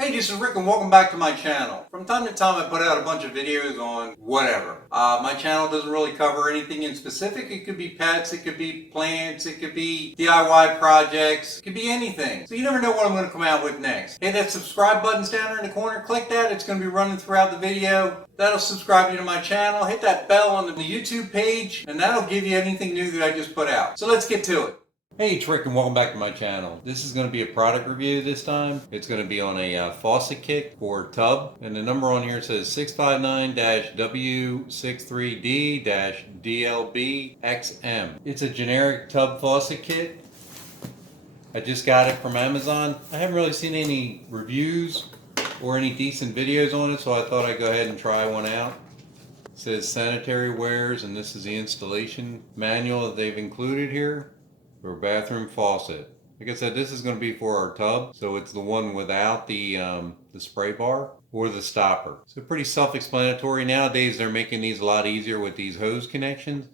Hey, this is Rick and welcome back to my channel. From time to time I put out a bunch of videos on whatever. My channel doesn't really cover anything in specific. It could be pets, it could be plants, it could be DIY projects, it could be anything. So you never know what I'm going to come out with next. Hit that subscribe button down there in the corner, click that, it's going to be running throughout the video. That'll subscribe you to my channel. Hit that bell on the YouTube page and that'll give you anything new that I just put out. So let's get to it. Hey, it's Rick and welcome back to my channel. This is going to be a product review this time. It's going to be on a faucet kit for tub, and the number on here says 659-W63D-DLBXM. It's a generic tub faucet kit. I just got it from Amazon. I haven't really seen any reviews or any decent videos on it, so I thought I'd go ahead and try one out. It says sanitary wares, and this is the installation manual that they've included here. For a bathroom faucet. Like I said, this is going to be for our tub, so it's the one without the spray bar or the stopper. So pretty self-explanatory. Nowadays they're making these a lot easier with these hose connections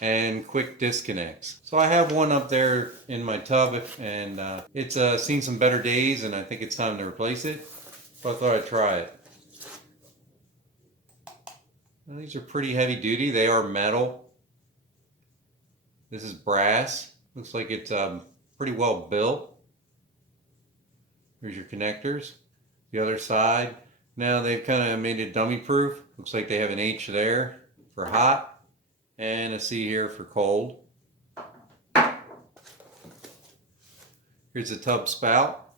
and quick disconnects. So I have one up there in my tub, and it's seen some better days, and I think it's time to replace it. So I thought I'd try it. Well, these are pretty heavy duty. They are metal. This is brass. Looks like it's pretty well built. Here's your connectors. The other side. Now they've kind of made it dummy proof. Looks like they have an H there for hot and a C here for cold. Here's the tub spout.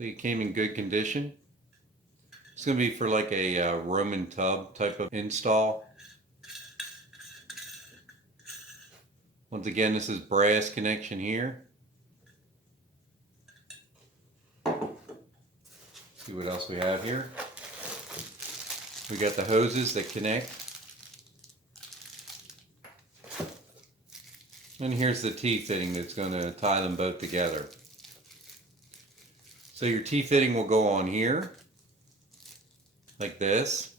It came in good condition. It's going to be for like a Roman tub type of install. Once again, this is brass connection here. See what else we have here. We got the hoses that connect. And here's the T-fitting that's going to tie them both together. So your T-fitting will go on here, like this.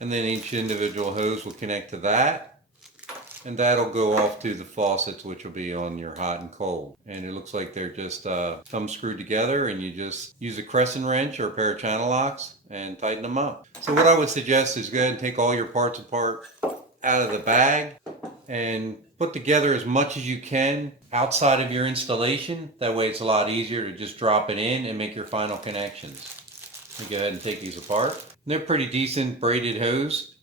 And then each individual hose will connect to that. And that'll go off to the faucets, which will be on your hot and cold. And it looks like they're just thumb screwed together, and you just use a crescent wrench or a pair of channel locks and tighten them up. So what I would suggest is go ahead and take all your parts apart out of the bag and put together as much as you can outside of your installation. That way it's a lot easier to just drop it in and make your final connections. Let me go ahead and take these apart. And they're pretty decent braided hose.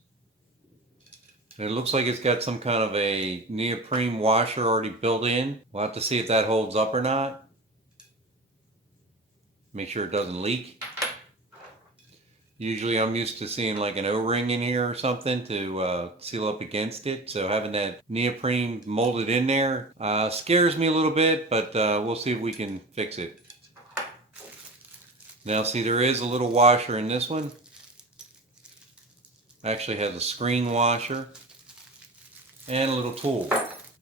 And it looks like it's got some kind of a neoprene washer already built in. We'll have to see if that holds up or not. Make sure it doesn't leak. Usually I'm used to seeing like an O-ring in here or something to seal up against it. So having that neoprene molded in there scares me a little bit, but we'll see if we can fix it. Now see, there is a little washer in this one. Actually has a screen washer and a little tool. Go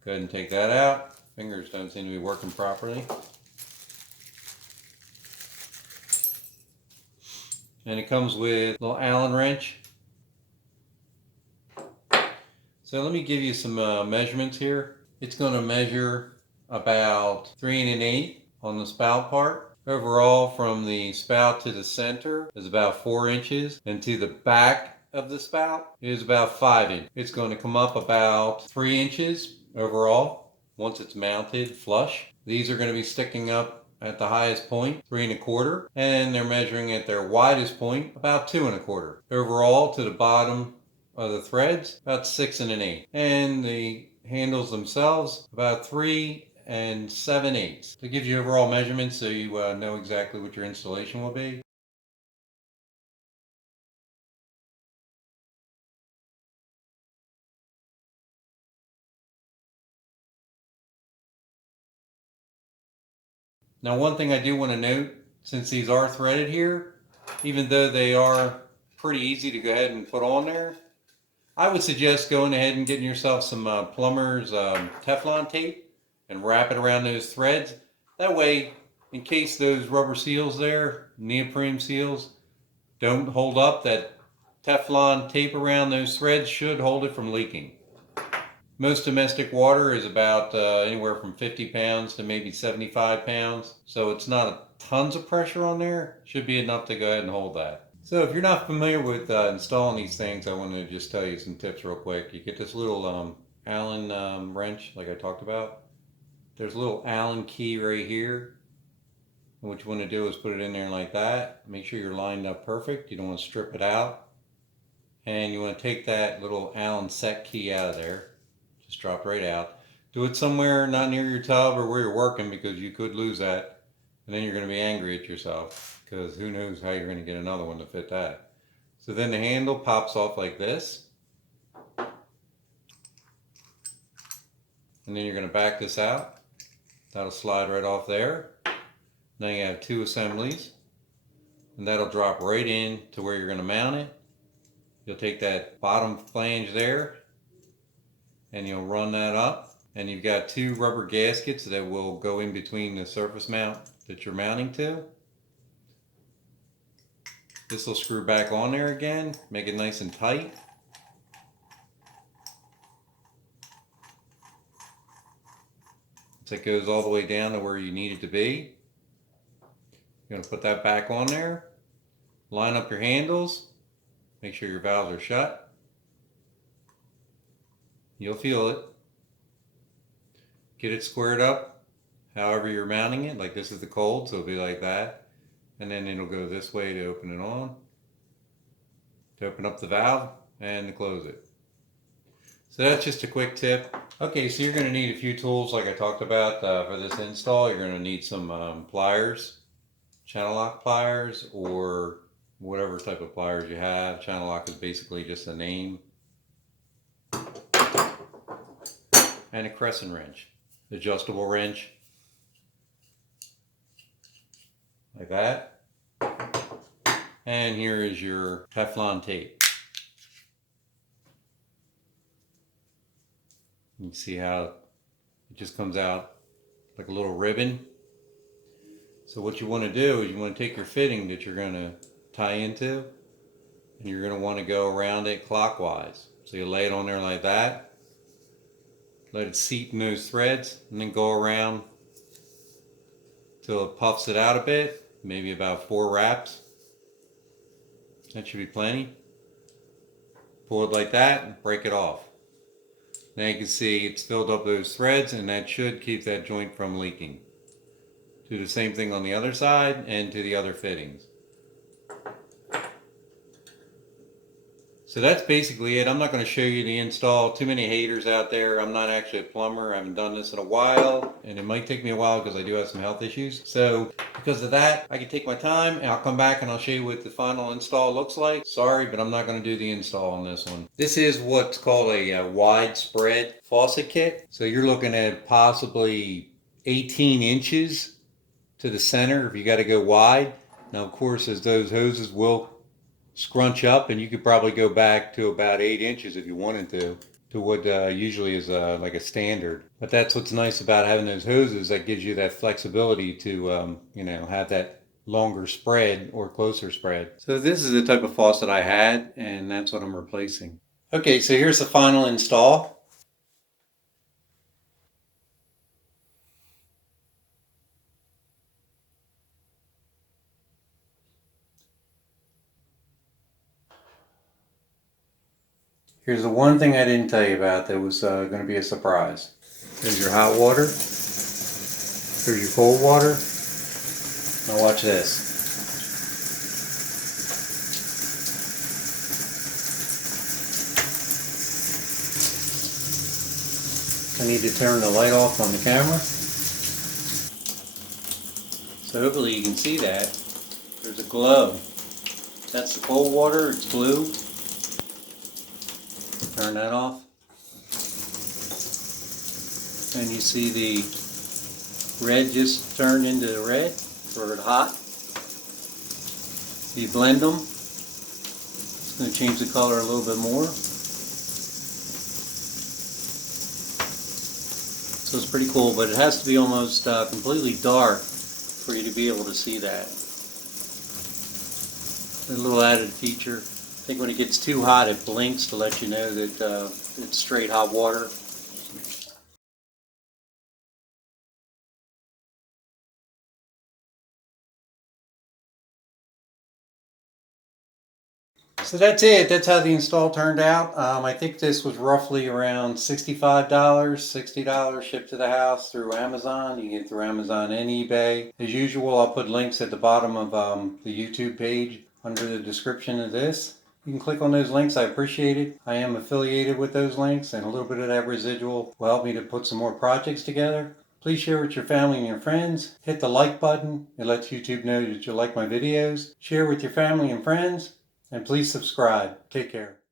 ahead and take that out. Fingers don't seem to be working properly. And it comes with a little Allen wrench. So let me give you some measurements here. It's going to measure about 3 1/8 on the spout part. Overall, from the spout to the center is about 4 inches, and to the back of the spout is about 5 inches. It's going to come up about 3 inches overall once it's mounted flush. These are going to be sticking up at the highest point, 3 1/4, and they're measuring at their widest point about 2 1/4. Overall, to the bottom of the threads, about 6 1/8, and the handles themselves about 3 7/8. So it gives you overall measurements so you know exactly what your installation will be. Now one thing I do want to note, since these are threaded here, even though they are pretty easy to go ahead and put on there, I would suggest going ahead and getting yourself some plumber's Teflon tape and wrap it around those threads. That way, in case those rubber seals there, neoprene seals, don't hold up, that Teflon tape around those threads should hold it from leaking. Most domestic water is about anywhere from 50 pounds to maybe 75 pounds. So it's not tons of pressure on there. Should be enough to go ahead and hold that. So if you're not familiar with installing these things, I want to just tell you some tips real quick. You get this little Allen wrench like I talked about. There's a little Allen key right here. And what you want to do is put it in there like that. Make sure you're lined up perfect. You don't want to strip it out. And you want to take that little Allen set key out of there. Just drop right out. Do it somewhere not near your tub or where you're working, because you could lose that. And then you're going to be angry at yourself, because who knows how you're going to get another one to fit that. So then the handle pops off like this. And then you're going to back this out. That'll slide right off there. Now you have two assemblies. And that'll drop right in to where you're going to mount it. You'll take that bottom flange there and you'll run that up. And you've got two rubber gaskets that will go in between the surface mount that you're mounting to. This will screw back on there again, make it nice and tight. So it goes all the way down to where you need it to be. You're going to put that back on there. Line up your handles. Make sure your valves are shut. You'll feel it. Get it squared up however you're mounting it. Like this is the cold, so it'll be like that. And then it'll go this way to open it on. To open up the valve and to close it. So that's just a quick tip. Okay, so you're going to need a few tools like I talked about for this install. You're going to need some pliers, channel lock pliers, or whatever type of pliers you have. Channel lock is basically just a name. And a crescent wrench, adjustable wrench, like that. And here is your Teflon tape. You can see how it just comes out like a little ribbon. So what you want to do is you want to take your fitting that you're going to tie into, and you're going to want to go around it clockwise. So you lay it on there like that, let it seat in those threads, and then go around till it puffs it out a bit, maybe about 4 wraps. That should be plenty. Pull it like that and break it off. Now you can see it's filled up those threads, and that should keep that joint from leaking. Do the same thing on the other side and to the other fittings. So that's basically it. I'm not going to show you the install. Too many haters out there. I'm not actually a plumber. I haven't done this in a while, and it might take me a while because I do have some health issues. So because of that, I can take my time and I'll come back and I'll show you what the final install looks like. Sorry, but I'm not going to do the install on this one. This is what's called a widespread faucet kit. So you're looking at possibly 18 inches to the center if you got to go wide. Now, of course, as those hoses will scrunch up, and you could probably go back to about 8 inches if you wanted to what usually is like a standard. But that's what's nice about having those hoses. That gives you that flexibility to have that longer spread or closer spread. So this is the type of faucet I had, and that's what I'm replacing. Okay, so here's the final install. Here's the one thing I didn't tell you about that was going to be a surprise. There's your hot water. Here's your cold water. Now watch this. I need to turn the light off on the camera. So hopefully you can see that. There's a glow. That's the cold water. It's blue. Turn that off. And you see the red just turned into red for hot. You blend them. It's going to change the color a little bit more. So it's pretty cool, but it has to be almost completely dark for you to be able to see that. A little added feature. I think when it gets too hot, it blinks to let you know that it's straight hot water. So that's it. That's how the install turned out. I think this was roughly around $65, $60 shipped to the house through Amazon. You can get it through Amazon and eBay. As usual, I'll put links at the bottom of the YouTube page under the description of this. You can click on those links. I appreciate it. I am affiliated with those links, and a little bit of that residual will help me to put some more projects together. Please share with your family and your friends. Hit the like button. It lets YouTube know that you like my videos. Share with your family and friends. And please subscribe. Take care.